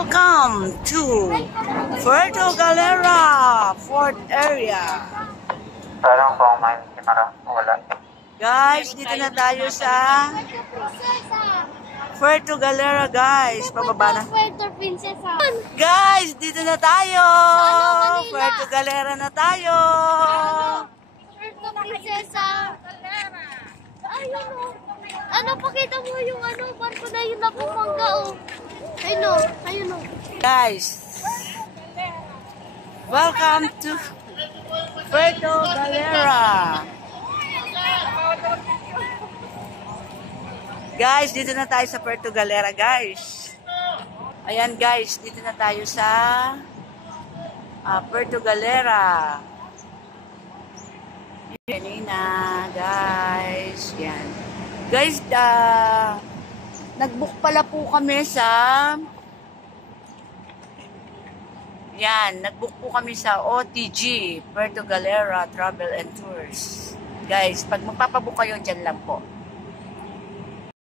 Welcome to Puerto Galera, Fort Area. Parang kung may kamera, wala. Guys, dito na tayo sa Puerto Galera, guys. Pababa na. Puerto Princesa. Guys, dito na tayo. Puerto Galera na tayo. Puerto Princesa. Ayun o. Ano, pakita mo yung barko na yun na pumangga o. Ayun o, ayun o. Guys, welcome to Puerto Galera. Guys, dito na tayo sa Puerto Galera, guys. Ayan, guys, dito na tayo sa Puerto Galera. Kanina, guys. Yan. Guys, nag-book pala po kami sa nag-book po kami sa OTG, Puerto Galera Travel and Tours. Guys, pag magpapabook kayo, dyan lang po.